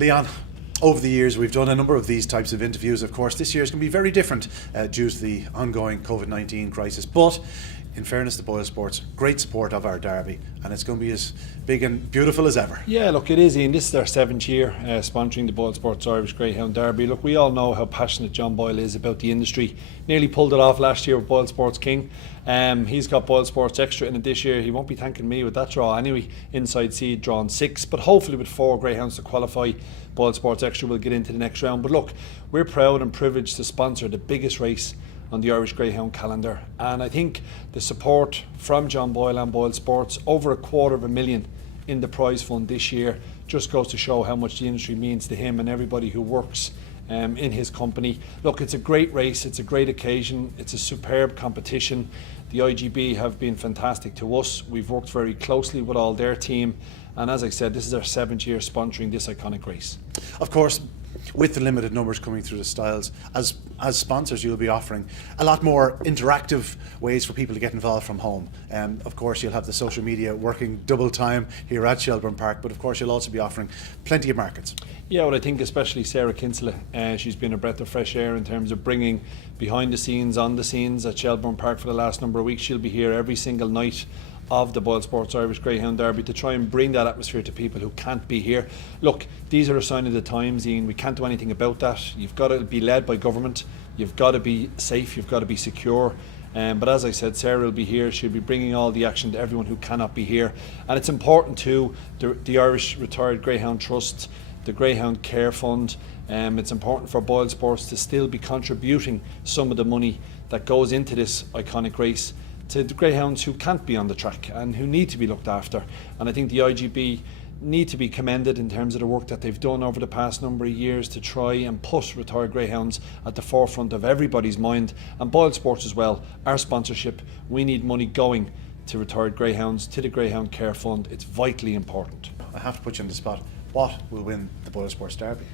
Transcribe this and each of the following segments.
Leon, over the years we've done a number of these types of interviews. Of course, this year is going to be very different due to the ongoing COVID-19 crisis. But in fairness to BoyleSports, great support of our derby, and it's going to be as big and beautiful as ever. Yeah, look, it is, Ian. This is our 7th year sponsoring the BoyleSports Irish Greyhound Derby. Look, we all know how passionate John Boyle is about the industry. Nearly pulled it off last year with BoyleSports King. He's got BoyleSports Extra in it this year. He won't be thanking me with that draw anyway. Inside seed drawn 6, but hopefully with 4 Greyhounds to qualify, BoyleSports Extra will get into the next round. But look, we're proud and privileged to sponsor the biggest race on the Irish Greyhound calendar, and I think the support from John Boyle and BoyleSports, over $250,000 in the prize fund this year, just goes to show how much the industry means to him and everybody who works in his company. Look, it's a great race, it's a great occasion, it's a superb competition. The IGB have been fantastic to us. We've worked very closely with all their team, and as I said, this is our 7th year sponsoring this iconic race. Of course, with the limited numbers coming through the styles, as sponsors you'll be offering a lot more interactive ways for people to get involved from home. Of course, you'll have the social media working double time here at Shelbourne Park, but of course you'll also be offering plenty of markets. Yeah, well, I think especially Sarah Kinsella, she's been a breath of fresh air in terms of bringing behind the scenes, on the scenes at Shelbourne Park for the last number of weeks. She'll be here every single night of the BoyleSports Irish Greyhound Derby to try and bring that atmosphere to people who can't be here. Look, these are a sign of the times, Ian. We can't do anything about that. You've got to be led by government. You've got to be safe. You've got to be secure. But as I said, Sarah will be here. She'll be bringing all the action to everyone who cannot be here. And it's important too, the Irish Retired Greyhound Trust, the Greyhound Care Fund. It's important for BoyleSports to still be contributing some of the money that goes into this iconic race to the greyhounds who can't be on the track and who need to be looked after. And I think the IGB need to be commended in terms of the work that they've done over the past number of years to try and put retired greyhounds at the forefront of everybody's mind, and BoyleSports as well. Our sponsorship, we need money going to retired greyhounds, to the Greyhound Care Fund. It's vitally important. I have to put you on the spot. What will win the BoyleSports Derby?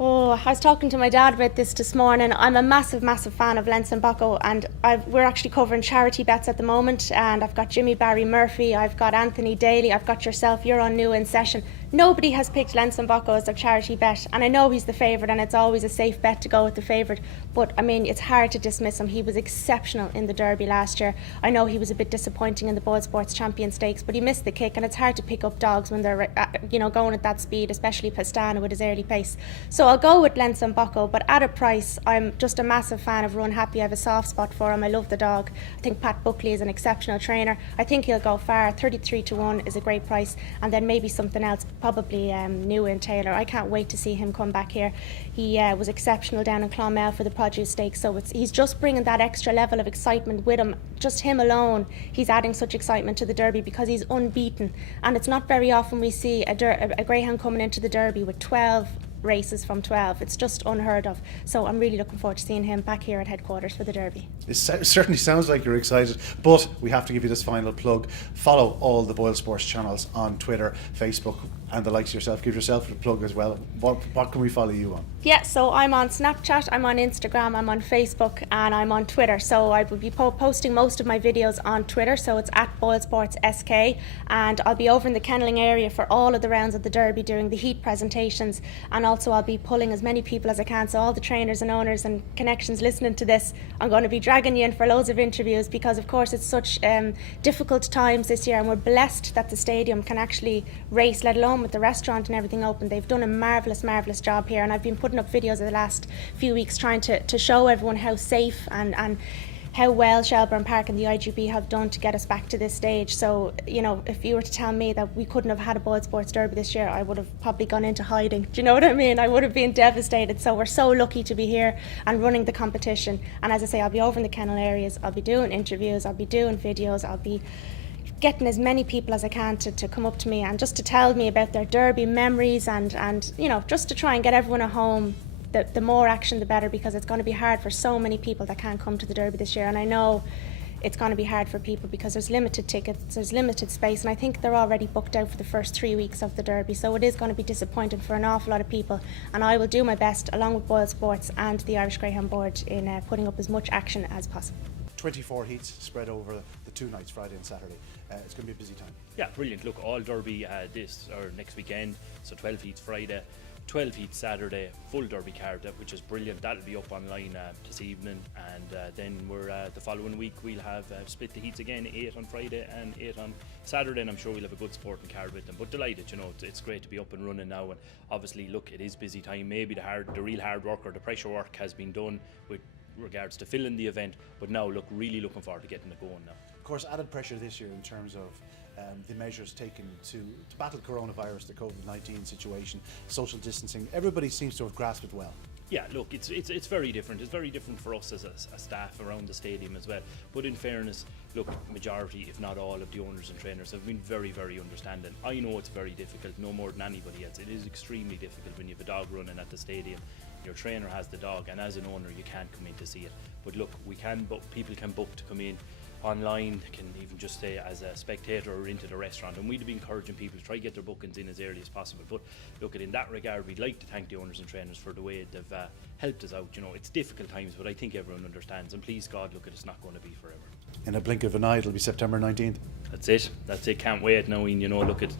Oh, I was talking to my dad about this morning. I'm a massive fan of Lenz and Bocco, and we're actually covering charity bets at the moment, and I've got Jimmy Barry Murphy, I've got Anthony Daly, I've got yourself, you're on new in session. Nobody has picked Lenz and Bocco as their charity bet, and I know he's the favourite and it's always a safe bet to go with the favourite, but I mean, it's hard to dismiss him. He was exceptional in the Derby last year. I know he was a bit disappointing in the BoyleSports Champion Stakes, but he missed the kick, and it's hard to pick up dogs when they're going at that speed, especially Pastana with his early pace. So I'll go with Lenz and Bocco, but at a price, I'm just a massive fan of Run Happy. I have a soft spot for him. I love the dog. I think Pat Buckley is an exceptional trainer. I think he'll go far. 33-1 is a great price, and then maybe something else, probably New in Taylor. I can't wait to see him come back here. He was exceptional down in Clonmel for the Produce Stakes, so he's just bringing that extra level of excitement with him. Just him alone, he's adding such excitement to the Derby because he's unbeaten, and it's not very often we see a greyhound coming into the Derby with 12 races from 12. It's just unheard of. So I'm really looking forward to seeing him back here at headquarters for the Derby. It certainly sounds like you're excited, but we have to give you this final plug. Follow all the BoyleSports channels on Twitter, Facebook, and the likes of yourself. Give yourself a plug as well. What can we follow you on? Yeah, so I'm on Snapchat, I'm on Instagram, I'm on Facebook, and I'm on Twitter. So I will be posting most of my videos on Twitter, so it's at BoyleSportsSK, and I'll be over in the kenneling area for all of the rounds of the Derby during the heat presentations, and also I'll be pulling as many people as I can. So all the trainers and owners and connections listening to this, I'm going to be dragging you in for loads of interviews, because of course it's such difficult times this year, and we're blessed that the stadium can actually race, let alone with the restaurant and everything open. They've done a marvellous job here, and I've been putting up videos of the last few weeks trying to show everyone how safe and how well Shelbourne Park and the IGB have done to get us back to this stage. So, if you were to tell me that we couldn't have had a BoyleSports Derby this year, I would have probably gone into hiding. Do you know what I mean? I would have been devastated. So we're so lucky to be here and running the competition. And as I say, I'll be over in the kennel areas, I'll be doing interviews, I'll be doing videos, I'll be getting as many people as I can to come up to me and just to tell me about their Derby memories and just to try and get everyone at home. The more action the better, because it's going to be hard for so many people that can't come to the Derby this year, and I know it's going to be hard for people because there's limited tickets, there's limited space, and I think they're already booked out for the first 3 weeks of the Derby, so it is going to be disappointing for an awful lot of people, and I will do my best along with BoyleSports and the Irish Greyhound Board in putting up as much action as possible. 24 heats spread over the 2 nights, Friday and Saturday. It's going to be a busy time. Yeah, brilliant. Look, all Derby this or next weekend, so 12 heats Friday, 12 heats Saturday, full Derby card, which is brilliant. That'll be up online this evening, and then we're the following week we'll have split the heats again, 8 on Friday and 8 on Saturday, and I'm sure we'll have a good sporting card with them. But delighted, it's great to be up and running now, and obviously look, it is busy time. Maybe the real hard work or the pressure work has been done with regards to filling the event, but now really looking forward to getting it going now. Of course, added pressure this year in terms of the measures taken to battle coronavirus, the COVID-19 situation, social distancing. Everybody seems to have grasped it well. Yeah, look, it's very different. It's very different for us as a staff around the stadium as well. But in fairness, look, majority, if not all, of the owners and trainers have been very, very understanding. I know it's very difficult, no more than anybody else. It is extremely difficult when you have a dog running at the stadium. Your trainer has the dog, and as an owner, you can't come in to see it. But look, people can book to come in online, can even just stay as a spectator or into the restaurant, and we'd be encouraging people to try to get their bookings in as early as possible. But look, in that regard, we'd like to thank the owners and trainers for the way they've helped us out. It's difficult times, but I think everyone understands, and please God, look, it's not going to be forever. In a blink of an eye, it'll be September 19th. That's it, can't wait now. Look, at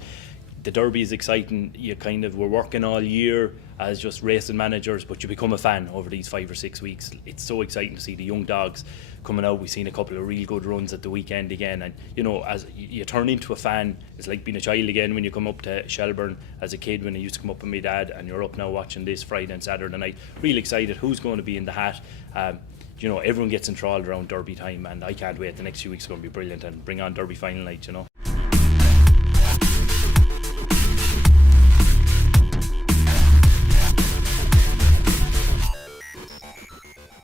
the Derby is exciting. We're working all year as just racing managers, but you become a fan over these 5 or 6 weeks. It's so exciting to see the young dogs coming out. We've seen a couple of real good runs at the weekend again, and as you turn into a fan, it's like being a child again when you come up to Shelburne as a kid, when I used to come up with my dad, and you're up now watching this Friday and Saturday night. Real excited who's going to be in the hat. Everyone gets enthralled around Derby time, and I can't wait. The next few weeks are going to be brilliant, and bring on Derby final night.